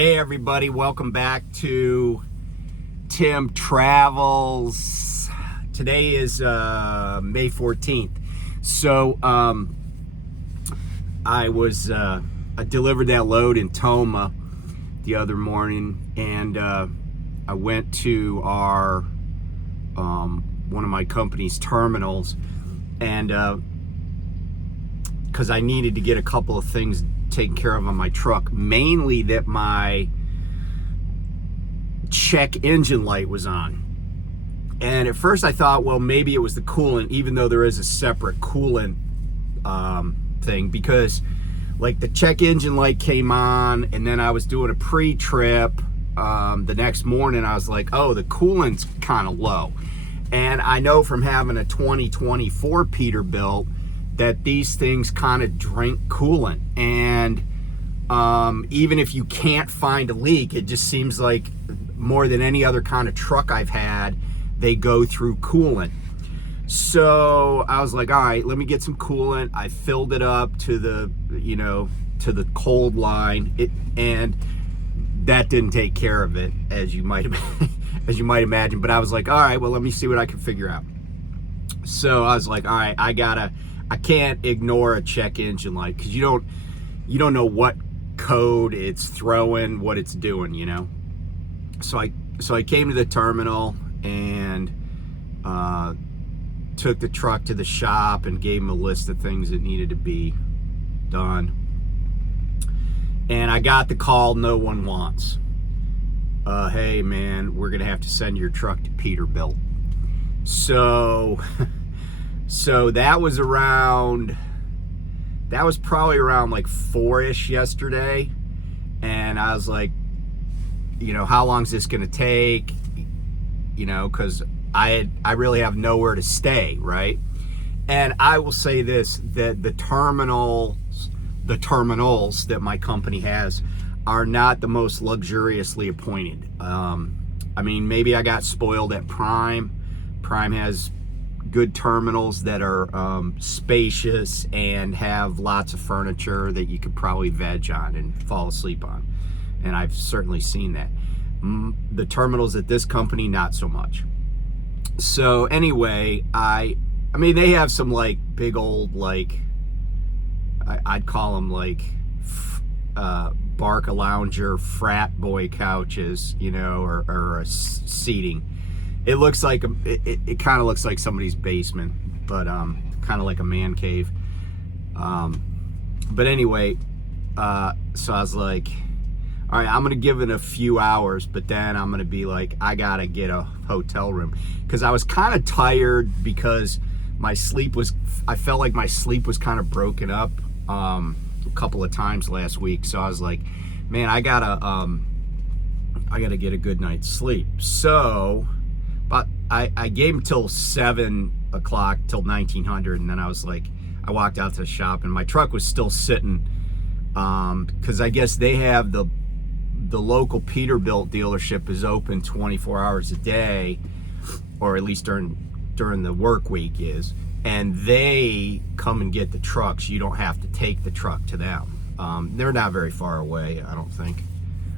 Hey everybody, welcome back to Tim Travels. Today is May 14th. So I delivered that load in Toma the other morning, and I went to our one of my company's terminals, and because I needed to get a couple of things taken care of on my truck, mainly that my check engine light was on. And at first I thought, well, maybe it was the coolant, even though there is a separate coolant thing, because like the check engine light came on, and then I was doing a pre-trip the next morning. I was like, oh, the coolant's kind of low. And I know from having a 2024 Peterbilt that these things kind of drink coolant, and even if you can't find a leak, it just seems like more than any other kind of truck I've had, they go through coolant. So I was like, all right, let me get some coolant. I filled it up to the, to the cold line, and that didn't take care of it, as you might imagine. But I was like, all right, well, let me see what I can figure out. So I was like, all right, I can't ignore a check engine light, because you don't know what code it's throwing, what it's doing, So I came to the terminal and took the truck to the shop and gave them a list of things that needed to be done. And I got the call no one wants. Hey man, we're gonna have to send your truck to Peterbilt. So that was probably around like 4-ish yesterday. And I was like, how long is this going to take? Because I really have nowhere to stay, right? And I will say this, that the terminals that my company has are not the most luxuriously appointed. I mean, maybe I got spoiled at Prime. Prime has good terminals that are spacious and have lots of furniture that you could probably veg on and fall asleep on, and I've certainly seen that. The terminals at this company, not so much. So anyway, I mean they have some like big old, like I'd call them like Barca-Lounger frat boy couches, or seating. It looks like it kind of looks like somebody's basement, but kind of like a man cave. But anyway, so I was like, all right, I'm gonna give it a few hours, but then I'm gonna be like, I gotta get a hotel room, because I was kind of tired, because I felt like my sleep was kind of broken up a couple of times last week. So I was like, man, I gotta get a good night's sleep. So but I gave him till 7 o'clock, till 1900, and then I was like, I walked out to the shop, and my truck was still sitting, because I guess they have the local Peterbilt dealership is open 24 hours a day, or at least during the work week is, and they come and get the trucks. You don't have to take the truck to them. They're not very far away, I don't think.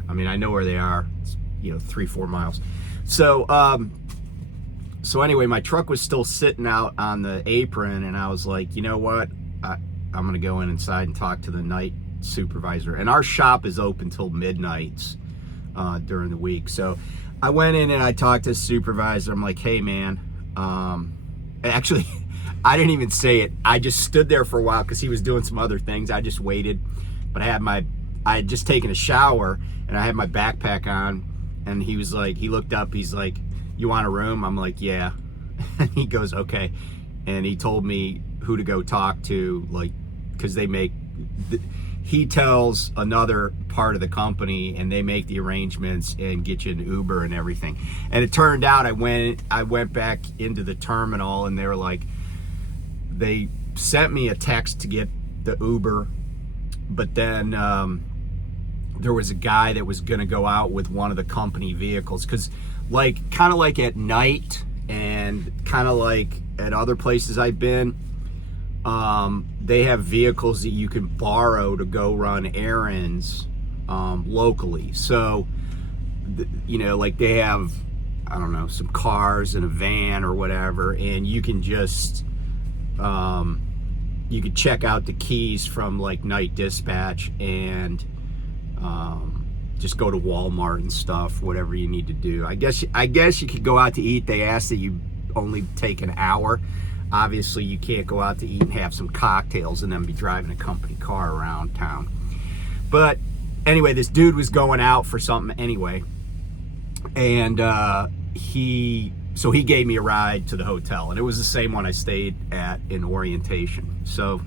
I mean, I know where they are. It's, 3-4 miles. So anyway, my truck was still sitting out on the apron, and I was like, you know what? I'm going to go inside and talk to the night supervisor. And our shop is open till midnights during the week. So I went in and I talked to the supervisor. I'm like, hey, man. Actually, I didn't even say it. I just stood there for a while because he was doing some other things. I just waited. But I had just taken a shower, and I had my backpack on. And he was like, he looked up. He's like, you want a room? I'm like, yeah. And he goes, okay. And he told me who to go talk to, like, because he tells another part of the company, and they make the arrangements and get you an Uber and everything. And it turned out I went back into the terminal, and they were like, they sent me a text to get the Uber, but then there was a guy that was going to go out with one of the company vehicles, because kind of like at night, and kind of like at other places I've been, they have vehicles that you can borrow to go run errands locally. So, you know, like they have, I don't know, some cars and a van or whatever, and you can just, you could check out the keys from like night dispatch and just go to Walmart and stuff, whatever you need to do. I guess you could go out to eat. They ask that you only take an hour. Obviously, you can't go out to eat and have some cocktails and then be driving a company car around town. But anyway, this dude was going out for something anyway, and he gave me a ride to the hotel, and it was the same one I stayed at in orientation. So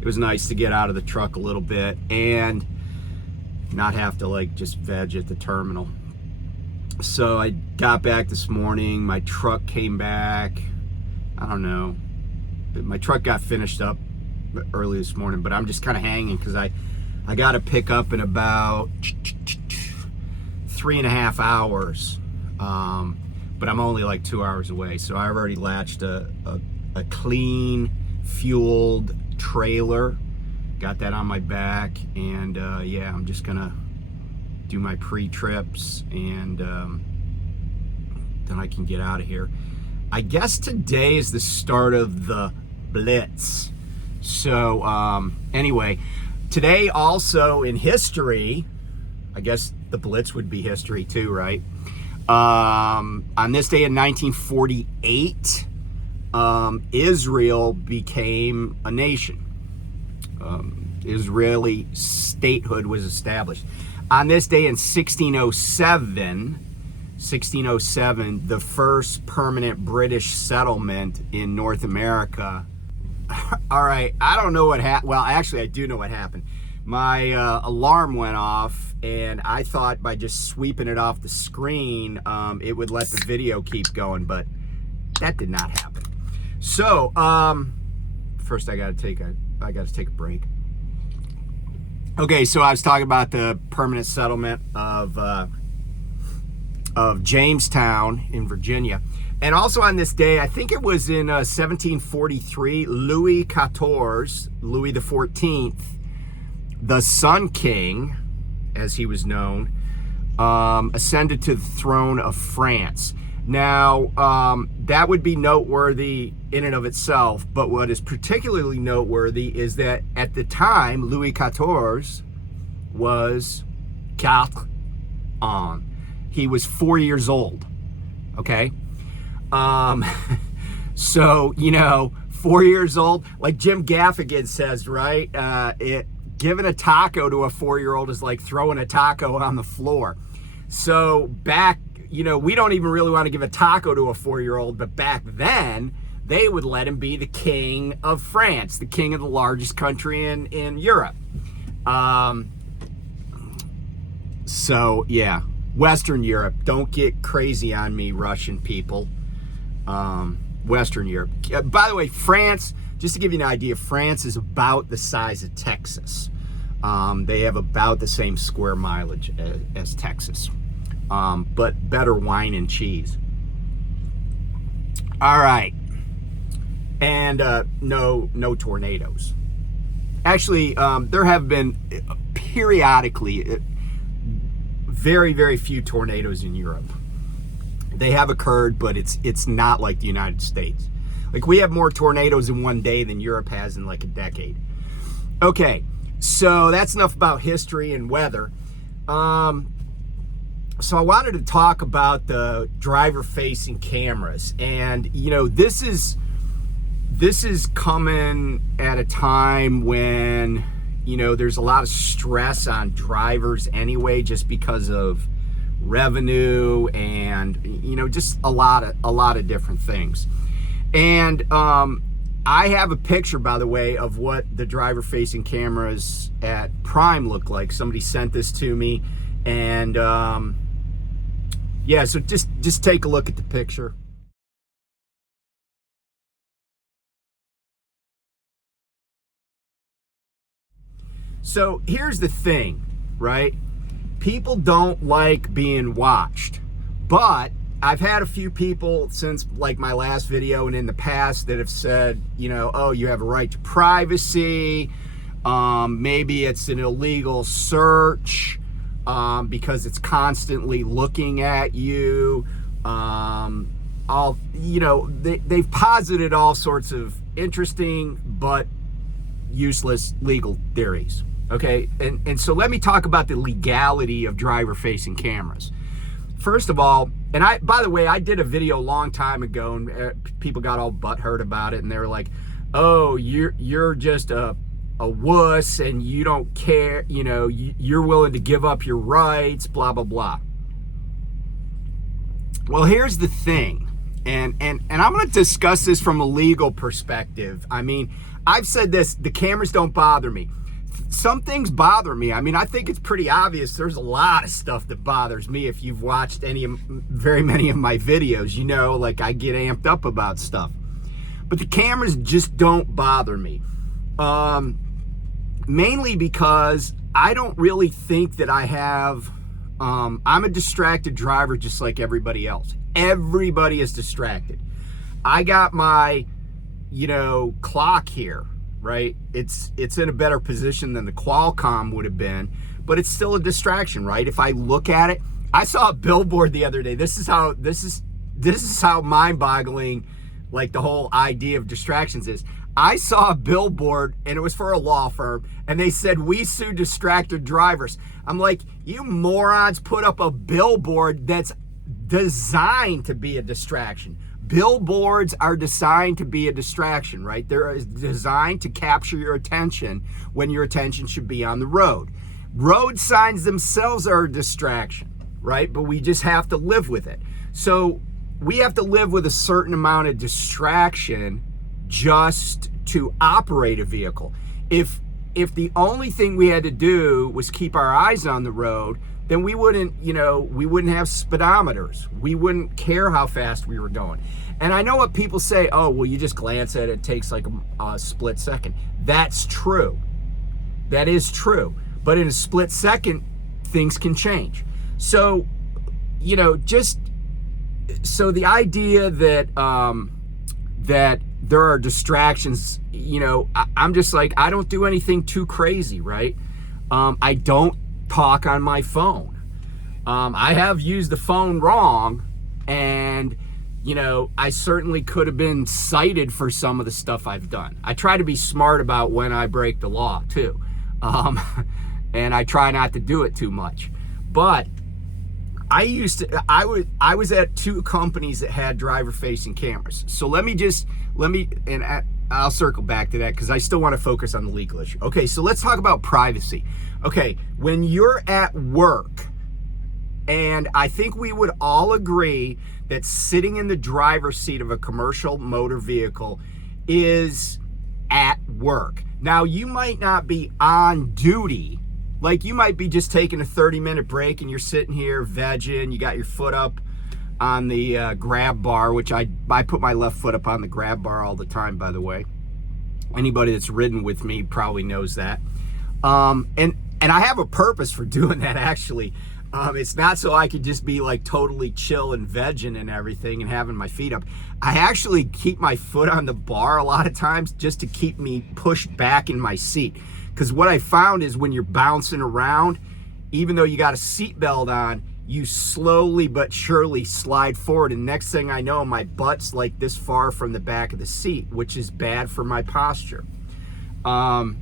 it was nice to get out of the truck a little bit and not have to like just veg at the terminal. So I got back this morning. My truck came back. I don't know. My truck got finished up early this morning, but I'm just kind of hanging because I got to pick up in about 3.5 hours. But I'm only like 2 hours away. So I already latched a clean, fueled trailer. Got that on my back. And yeah, I'm just going to do my pre-trips and then I can get out of here. I guess today is the start of the Blitz. So anyway, today also in history, I guess the Blitz would be history too, right? On this day in 1948, Israel became a nation. Israeli statehood was established. On this day in 1607, the first permanent British settlement in North America. All right, I don't know what happened. Well, actually, I do know what happened. My alarm went off, and I thought by just sweeping it off the screen, it would let the video keep going, but that did not happen. So, first I got to take a break. Okay, so I was talking about the permanent settlement of Jamestown in Virginia. And also on this day, I think it was in 1743, Louis XIV, Louis XIV, the Sun King, as he was known, ascended to the throne of France. Now, that would be noteworthy in and of itself, but what is particularly noteworthy is that at the time, Louis XIV was 4 ans. He was 4 years old, okay? So, you know, 4 years old, like Jim Gaffigan says, right? Giving a taco to a 4-year-old is like throwing a taco on the floor. So back, you know, we don't even really want to give a taco to a 4-year-old, but back then, they would let him be the king of France, the king of the largest country in Europe. So, yeah. Western Europe. Don't get crazy on me, Russian people. Western Europe. By the way, France, just to give you an idea, France is about the size of Texas. They have about the same square mileage as Texas. But better wine and cheese. All right. And no tornadoes. Actually, there have been periodically very, very few tornadoes in Europe. They have occurred, but it's not like the United States. Like, we have more tornadoes in one day than Europe has in like a decade. Okay, so that's enough about history and weather. So I wanted to talk about the driver-facing cameras. And, you know, this is coming at a time when, you know, there's a lot of stress on drivers anyway, just because of revenue and, you know, just a lot of different things. And I have a picture, by the way, of what the driver-facing cameras at Prime look like. Somebody sent this to me, and yeah, so just take a look at the picture. So here's the thing, right? People don't like being watched, but I've had a few people since like my last video and in the past that have said, you know, oh, you have a right to privacy. Maybe it's an illegal search. because it's constantly looking at you. They've posited all sorts of interesting but useless legal theories. Okay, and so let me talk about the legality of driver-facing cameras. First of all, and by the way, I did a video a long time ago, and people got all butthurt about it, and they were like, "Oh, you're just a wuss, and you don't care. You're willing to give up your rights, blah blah blah." Well, here's the thing, and I'm going to discuss this from a legal perspective. I mean, I've said this: the cameras don't bother me. Some things bother me. I mean, I think it's pretty obvious. There's a lot of stuff that bothers me. If you've watched very many of my videos, like I get amped up about stuff. But the cameras just don't bother me. Mainly because I don't really think that I have, I'm a distracted driver just like everybody else. Everybody is distracted. I got my, clock here. Right? It's in a better position than the Qualcomm would have been, but it's still a distraction, right? If I look at it, I saw a billboard the other day. This is how mind-boggling, like, the whole idea of distractions is. I saw a billboard, and it was for a law firm, and they said, "We sue distracted drivers." I'm like, you morons put up a billboard that's designed to be a distraction. Billboards are designed to be a distraction, right? They're designed to capture your attention when your attention should be on the road. Road signs themselves are a distraction, right? But we just have to live with it. So we have to live with a certain amount of distraction just to operate a vehicle. If the only thing we had to do was keep our eyes on the road, then we wouldn't have speedometers. We wouldn't care how fast we were going. And I know what people say, "Oh, well, you just glance at it, it takes like a split second." That's true. That is true. But in a split second, things can change. So, so the idea that that there are distractions, I'm just like, I don't do anything too crazy, right? I don't talk on my phone. I have used the phone wrong, and I certainly could have been cited for some of the stuff I've done. I try to be smart about when I break the law too, and I try not to do it too much. But I was at two companies that had driver-facing cameras. So I'll circle back to that because I still want to focus on the legal issue. Okay, so let's talk about privacy. Okay, when you're at work, and I think we would all agree that sitting in the driver's seat of a commercial motor vehicle is at work. Now, you might not be on duty. Like, you might be just taking a 30-minute break and you're sitting here vegging, you got your foot up on the grab bar, which I put my left foot up on the grab bar all the time, by the way. Anybody that's ridden with me probably knows that. And I have a purpose for doing that, actually. It's not so I could just be like totally chill and vegging and everything and having my feet up. I actually keep my foot on the bar a lot of times just to keep me pushed back in my seat. Because what I found is when you're bouncing around, even though you got a seatbelt on, you slowly but surely slide forward. And next thing I know, my butt's like this far from the back of the seat, which is bad for my posture. And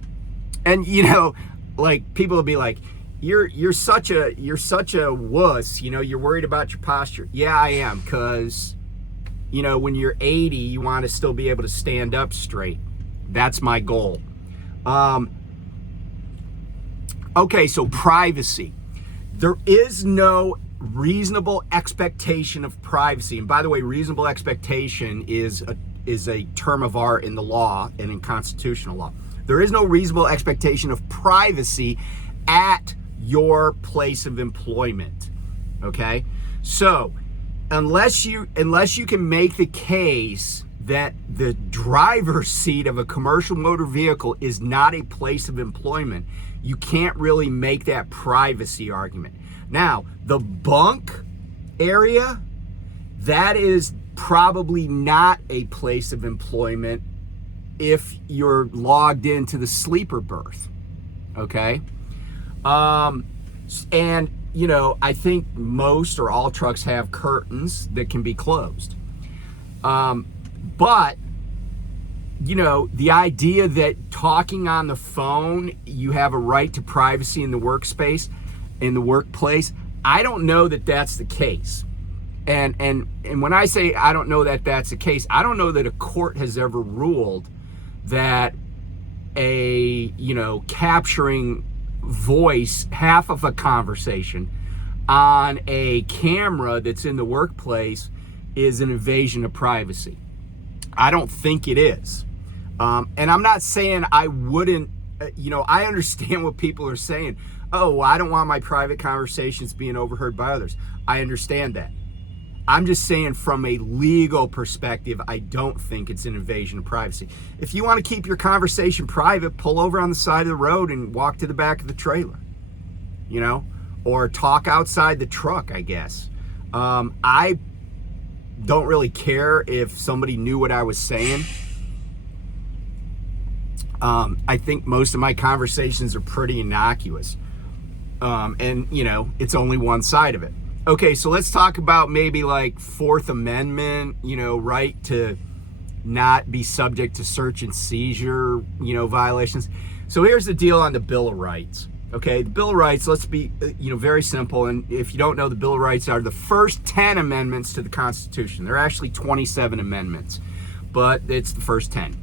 like, people will be like, you're such a wuss, you're worried about your posture. Yeah, I am, because when you're 80, you want to still be able to stand up straight. That's my goal. Okay, so privacy. There is no reasonable expectation of privacy. And by the way, reasonable expectation is a term of art in the law and in constitutional law. There is no reasonable expectation of privacy at your place of employment. Okay? So, unless you can make the case that the driver's seat of a commercial motor vehicle is not a place of employment, you can't really make that privacy argument. Now, the bunk area, that is probably not a place of employment if you're logged into the sleeper berth, okay? And, you know, I think most or all trucks have curtains that can be closed. But, you know, the idea that talking on the phone, you have a right to privacy in the workspace, in the workplace, I don't know that that's the case. And when I say I don't know that that's the case, I don't know that a court has ever ruled that capturing voice, half of a conversation on a camera that's in the workplace is an invasion of privacy. I don't think it is. And I'm not saying I wouldn't, I understand what people are saying. Oh, I don't want my private conversations being overheard by others. I understand that. I'm just saying from a legal perspective, I don't think it's an invasion of privacy. If you want to keep your conversation private, pull over on the side of the road and walk to the back of the trailer, or talk outside the truck, I guess. I don't really care if somebody knew what I was saying. I think most of my conversations are pretty innocuous. And it's only one side of it. Okay, so let's talk about maybe like Fourth Amendment, right to not be subject to search and seizure, violations. So here's the deal on the Bill of Rights. Okay, the Bill of Rights, let's be, very simple. And if you don't know, the Bill of Rights are the first 10 amendments to the Constitution. There are actually 27 amendments, but it's the first 10.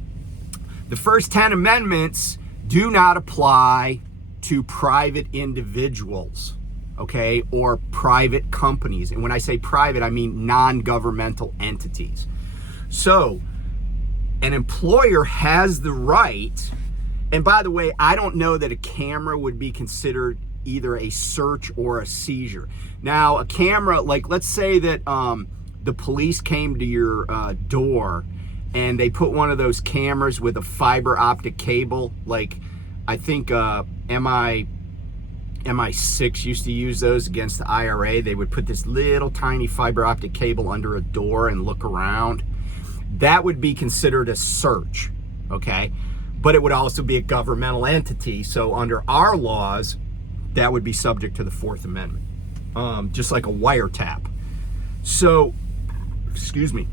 The first 10 amendments do not apply to private individuals, okay, or private companies. And when I say private, I mean non-governmental entities. So an employer has the right, and by the way, I don't know that a camera would be considered either a search or a seizure. Now, a camera, like let's say that the police came to your door and they put one of those cameras with a fiber optic cable, like I think MI6 used to use those against the IRA. They would put this little tiny fiber optic cable under a door and look around. That would be considered a search, okay? But it would also be a governmental entity. So under our laws, that would be subject to the Fourth Amendment, just like a wiretap. So, excuse me.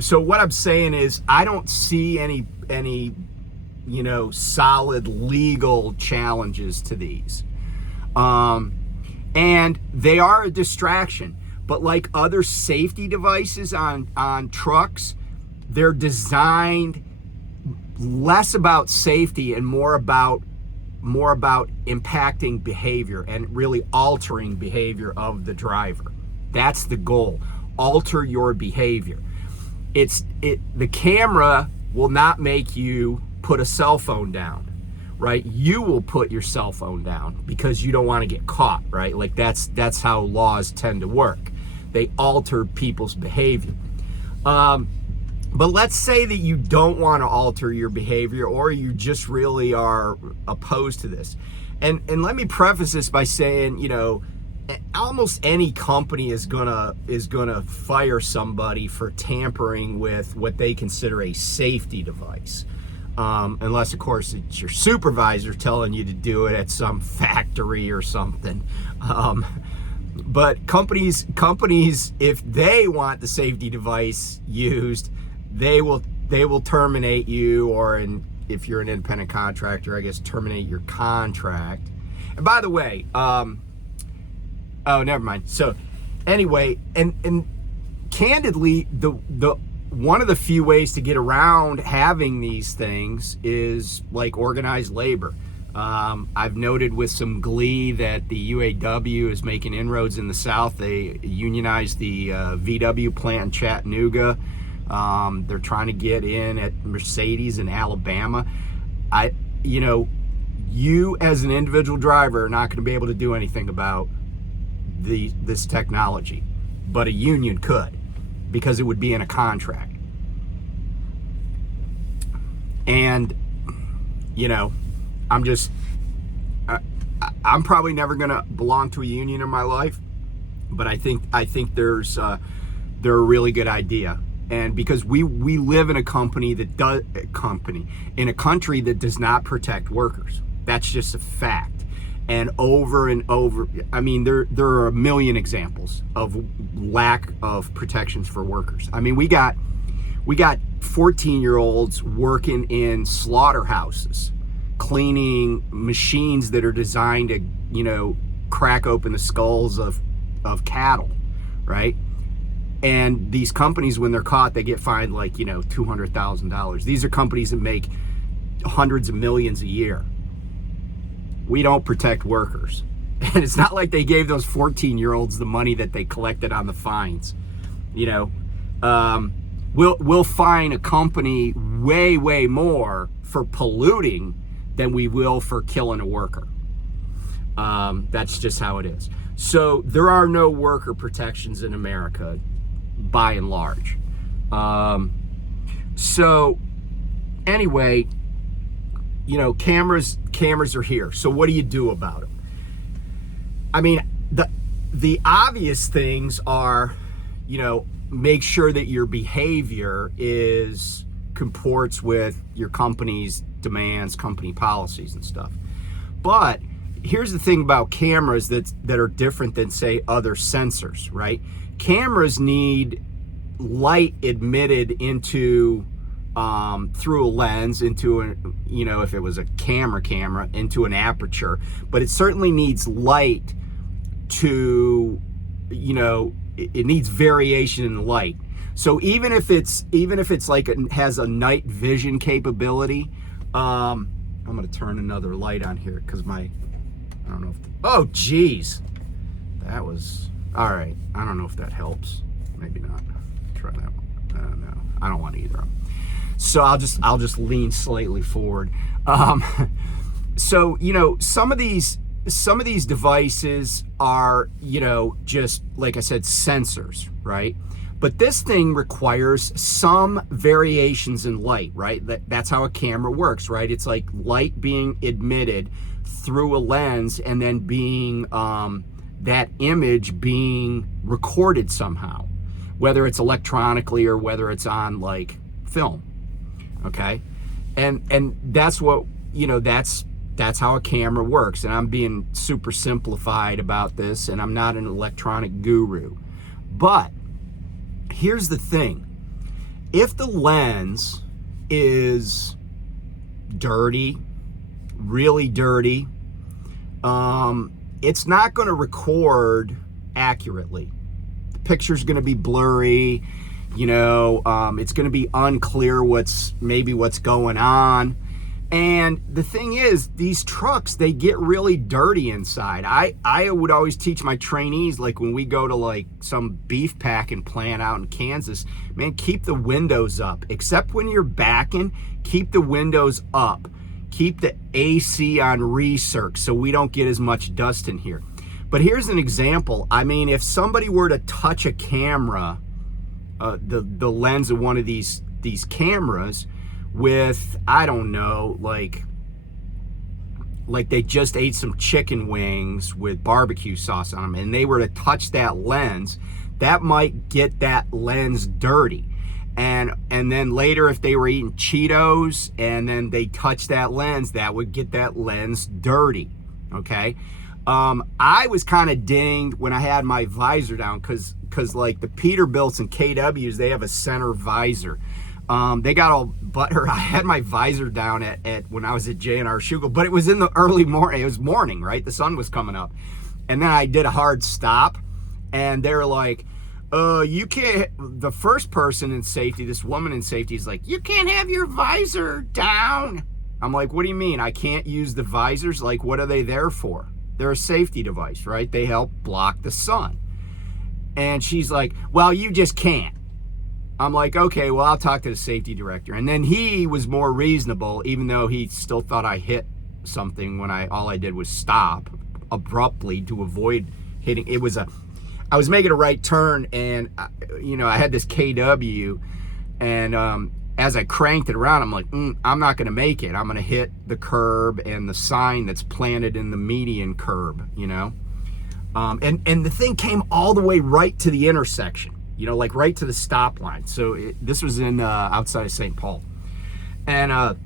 So what I'm saying is I don't see any solid legal challenges to these. And they are a distraction, but like other safety devices on trucks, they're designed less about safety and more about impacting behavior and really altering behavior of the driver. That's the goal. Alter your behavior. The camera will not make you put a cell phone down, right? You will put your cell phone down because you don't want to get caught, right? Like that's how laws tend to work. They alter people's behavior. But let's say that you don't want to alter your behavior, or you just really are opposed to this. And let me preface this by saying, almost any company is gonna fire somebody for tampering with what they consider a safety device. Unless, of course, it's your supervisor telling you to do it at some factory or something. But companies, if they want the safety device used, they will terminate you, or if you're an independent contractor, I guess terminate your contract. And by the way, oh, never mind. So anyway, and candidly, the one of the few ways to get around having these things is like organized labor. I've noted with some glee that the UAW is making inroads in the South. They unionized the VW plant in Chattanooga. They're trying to get in at Mercedes in Alabama. You as an individual driver are not going to be able to do anything about this technology, but a union could, because it would be in a contract. And I'm probably never going to belong to a union in my life, but I think they're a really good idea. And because we live in a country that does not protect workers. That's just a fact. and over. I mean, there are a million examples of lack of protections for workers. I mean, we got 14-year-olds working in slaughterhouses, cleaning machines that are designed to, you know, crack open the skulls of cattle, right? And these companies, when they're caught, they get fined like, you know, $200,000. These are companies that make hundreds of millions a year. We don't protect workers. And it's not like they gave those 14-year-olds the money that they collected on the fines. You know, we'll fine a company way more for polluting than we will for killing a worker. That's just how it is. So there are no worker protections in America, by and large. So anyway, you know, cameras are here. So what do you do about them? I mean, the obvious things are, you know, make sure that your behavior comports with your company's demands, company policies and stuff. But here's the thing about cameras that are different than, say, other sensors, right? Cameras need light admitted into through a lens, into a, you know, if it was a camera, into an aperture, but it certainly needs light to, you know, it needs variation in light. So even if it's like it has a night vision capability, I'm gonna turn another light on here because I don't know if, oh geez, that was, all right. I don't know if that helps. Maybe not. Try that one. No, I don't want either of them. So I'll just lean slightly forward. So, you know, some of these devices are, you know, just like I said, sensors, right? But this thing requires some variations in light, right? That's how a camera works, right? It's like light being admitted through a lens and then being that image being recorded somehow, whether it's electronically or whether it's on like film. Okay, and that's what, you know, that's how a camera works. And I'm being super simplified about this, and I'm not an electronic guru. But here's the thing: if the lens is dirty, really dirty, it's not going to record accurately. The picture's going to be blurry. You know, it's going to be unclear what's going on. And the thing is, these trucks, they get really dirty inside. I would always teach my trainees, like when we go to like some beef packing plant out in Kansas, man, keep the windows up. Except when you're backing, keep the windows up. Keep the AC on recirc so we don't get as much dust in here. But here's an example. I mean, if somebody were to touch a camera, the lens of one of these cameras with, I don't know, like they just ate some chicken wings with barbecue sauce on them, and they were to touch that lens, that might get that lens dirty. And then later, if they were eating Cheetos and then they touched that lens, that would get that lens dirty. Okay. I was kind of dinged when I had my visor down because like the Peterbilts and KWs, they have a center visor. They got all butthurt. I had my visor down at when I was at J&R Schugle, but it was in the early morning. It was morning, right? The sun was coming up. And then I did a hard stop, and they're like, you can't, the first person in safety, this woman in safety is like, you can't have your visor down. I'm like, what do you mean? I can't use the visors? Like, what are they there for? They're a safety device, right? They help block the sun. And she's like, well, you just can't. I'm like, okay, well, I'll talk to the safety director. And then he was more reasonable, even though he still thought I hit something when all I did was stop abruptly to avoid hitting. I was making a right turn, and you know, I had this KW, and as I cranked it around, I'm like, I'm not gonna make it. I'm gonna hit the curb and the sign that's planted in the median curb, you know? And the thing came all the way right to the intersection, you know, like right to the stop line. So this was in outside of St. Paul. And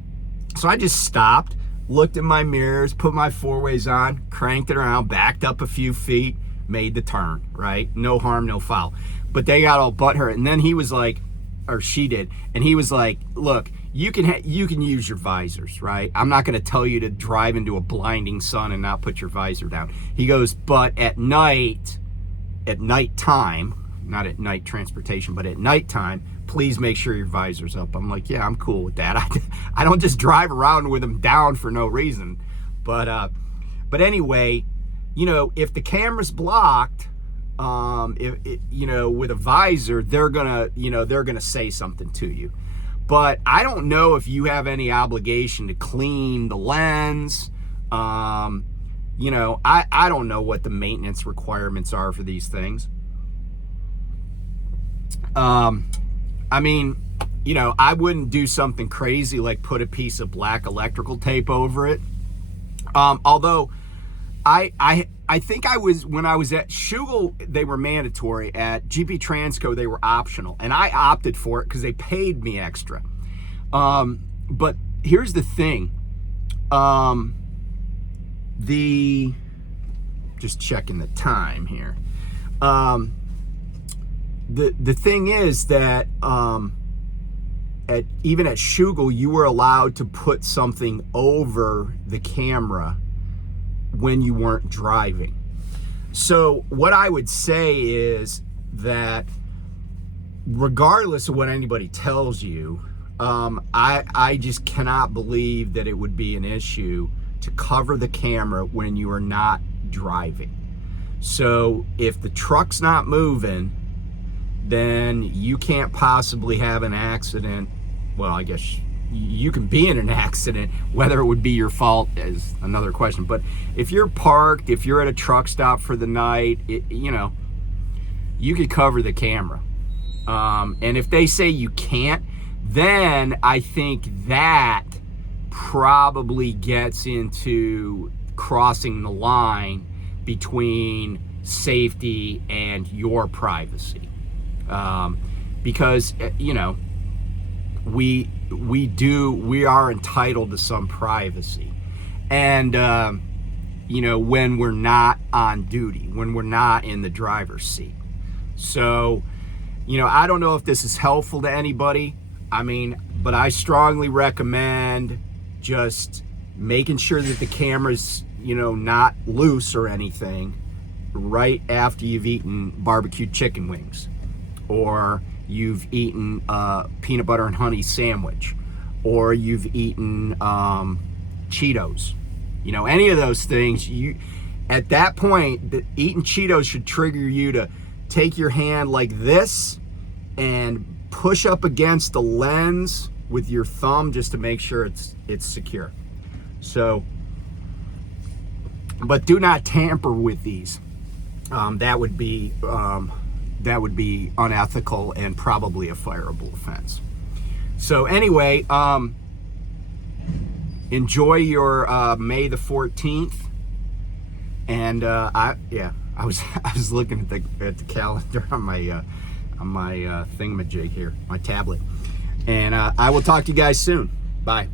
so I just stopped, looked at my mirrors, put my four-ways on, cranked it around, backed up a few feet, made the turn, right? No harm, no foul. But they got all butthurt. And then he was like, or she did, and he was like, look, you can use your visors, right? I'm not going to tell you to drive into a blinding sun and not put your visor down. He goes, but at nighttime, not at night transportation, but at nighttime, please make sure your visor's up. I'm like, yeah, I'm cool with that. I don't just drive around with them down for no reason. But anyway, you know, if the camera's blocked, with a visor, they're gonna say something to you. But I don't know if you have any obligation to clean the lens. I don't know what the maintenance requirements are for these things. I wouldn't do something crazy like put a piece of black electrical tape over it. Although I think when I was at Schugel, they were mandatory. At GP Transco, they were optional. And I opted for it because they paid me extra. But here's the thing. Just checking the time here. The thing is that even at Schugel, you were allowed to put something over the camera when you weren't driving. So what I would say is that regardless of what anybody tells you, I just cannot believe that it would be an issue to cover the camera when you are not driving. So if the truck's not moving, then you can't possibly have an accident. Well, I guess you can be in an accident. Whether it would be your fault is another question. But if you're parked, if you're at a truck stop for the night, you could cover the camera. And if they say you can't, then I think that probably gets into crossing the line between safety and your privacy. Because, we are entitled to some privacy. And, when we're not on duty, when we're not in the driver's seat. So, I don't know if this is helpful to anybody. But I strongly recommend just making sure that the camera's, not loose or anything right after you've eaten barbecue chicken wings, or you've eaten a peanut butter and honey sandwich, or you've eaten Cheetos. Any of those things, at that point, eating Cheetos should trigger you to take your hand like this and push up against the lens with your thumb just to make sure it's secure. So, but do not tamper with these. That would be unethical and probably a fireable offense. So anyway, enjoy your May the 14th. And I was looking at the calendar on my thingamajig here, my tablet. And I will talk to you guys soon. Bye.